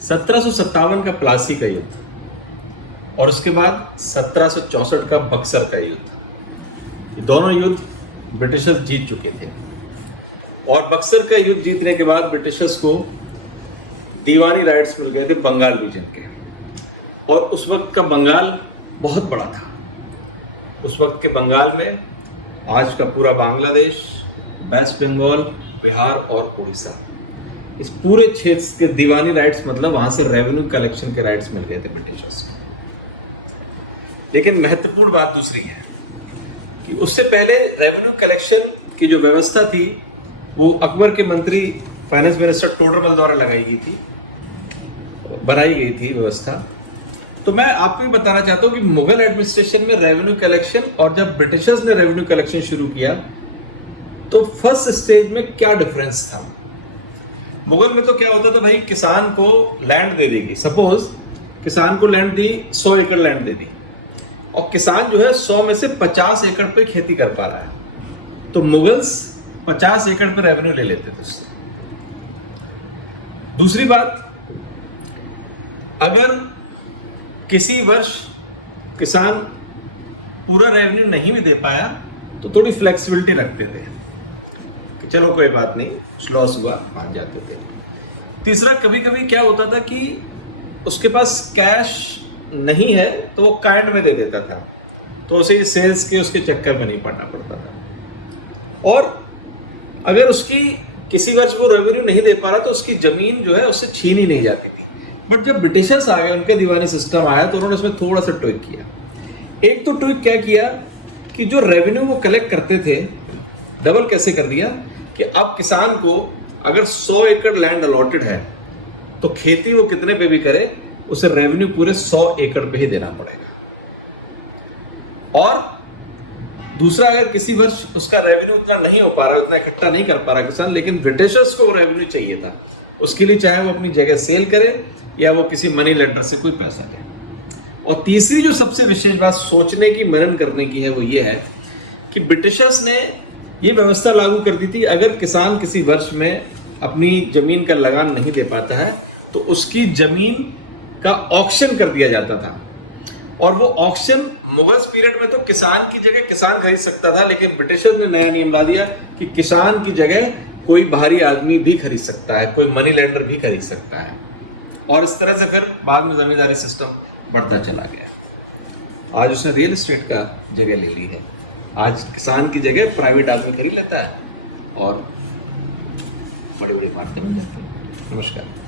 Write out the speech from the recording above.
1757 का प्लासी का युद्ध और उसके बाद 1764 का बक्सर का युद्ध, ये दोनों युद्ध ब्रिटिशर्स जीत चुके थे। और बक्सर का युद्ध जीतने के बाद ब्रिटिशर्स को दीवानी राइट्स मिल गए थे बंगाल रीजन के, और उस वक्त का बंगाल बहुत बड़ा था। उस वक्त के बंगाल में आज का पूरा बांग्लादेश, वेस्ट बंगाल, बिहार और उड़ीसा, इस पूरे क्षेत्र के दीवानी राइट्स, मतलब वहां से रेवेन्यू कलेक्शन के राइट्स मिल गए थे ब्रिटिशर्स को। लेकिन महत्वपूर्ण बात दूसरी है कि उससे पहले रेवेन्यू कलेक्शन की जो व्यवस्था थी वो अकबर के मंत्री फाइनेंस मिनिस्टर टोडरमल द्वारा बनाई गई थी व्यवस्था। तो मैं आपको ये बताना चाहता हूँ कि मुगल एडमिनिस्ट्रेशन में रेवेन्यू कलेक्शन और जब ब्रिटिशर्स ने रेवेन्यू कलेक्शन शुरू किया तो फर्स्ट स्टेज में क्या डिफरेंस था। मुगल में तो क्या होता था, भाई किसान को लैंड दे देगी, सपोज किसान को लैंड दी, 100 एकड़ लैंड दे दी, और किसान जो है 100 में से 50 एकड़ पे खेती कर पा रहा है, तो मुगल्स 50 एकड़ पे रेवेन्यू ले लेते थे उससे। दूसरी बात, अगर किसी वर्ष किसान पूरा रेवेन्यू नहीं भी दे पाया तो थोड़ी फ्लेक्सिबिलिटी रखते थे कि चलो कोई बात नहीं, लॉस हुआ, मान जाते थे। तीसरा, कभी कभी क्या होता था कि उसके पास कैश नहीं है तो वो काइंड में दे देता था, तो उसे सेल्स के उसके चक्कर में नहीं पड़ना पड़ता था। और अगर उसकी किसी वर्ष वो रेवेन्यू नहीं दे पा रहा तो उसकी जमीन जो है उससे छीन ही नहीं जाती थी। बट जब ब्रिटिशर्स आ गए, उनके दीवानी सिस्टम आया, तो उन्होंने उसमें थोड़ा सा ट्विक किया। एक तो ट्विक क्या किया कि जो रेवेन्यू वो कलेक्ट करते थे डबल कैसे कर दिया कि अब किसान को अगर 100 एकड़ लैंड अलॉटेड है तो खेती वो कितने पे भी करे, उसे रेवेन्यू पूरे 100 एकड़ पे ही देना पड़ेगा। और दूसरा, अगर किसी वर्ष उसका रेवेन्यू उतना नहीं हो पा रहा, उतना इकट्ठा नहीं कर पा रहा किसान, लेकिन ब्रिटिशर्स को रेवेन्यू चाहिए था, उसके लिए चाहे वो अपनी जगह सेल करे या वो किसी मनी लेंडर से कोई पैसा ले। और तीसरी जो सबसे विशेष बात सोचने की, मनन करने की है, वो ये है कि ब्रिटिशर्स ने ये व्यवस्था लागू कर दी थी, अगर किसान किसी वर्ष में अपनी जमीन का लगान नहीं दे पाता है तो उसकी जमीन का ऑक्शन कर दिया जाता था। और वो ऑक्शन मुगल्स पीरियड में तो किसान की जगह किसान खरीद सकता था, लेकिन ब्रिटिशर्स ने नया नियम ला दिया कि किसान की जगह कोई बाहरी आदमी भी खरीद सकता है, कोई मनी लेंडर भी खरीद सकता है। और इस तरह से फिर बाद में जमींदारी सिस्टम बढ़ता चला गया। आज उसने रियल एस्टेट का जगह ले ली है, आज किसान की जगह प्राइवेट आदमी खरीद लेता है और बड़ी बड़ी इमारतें बन जाती हैं। नमस्कार।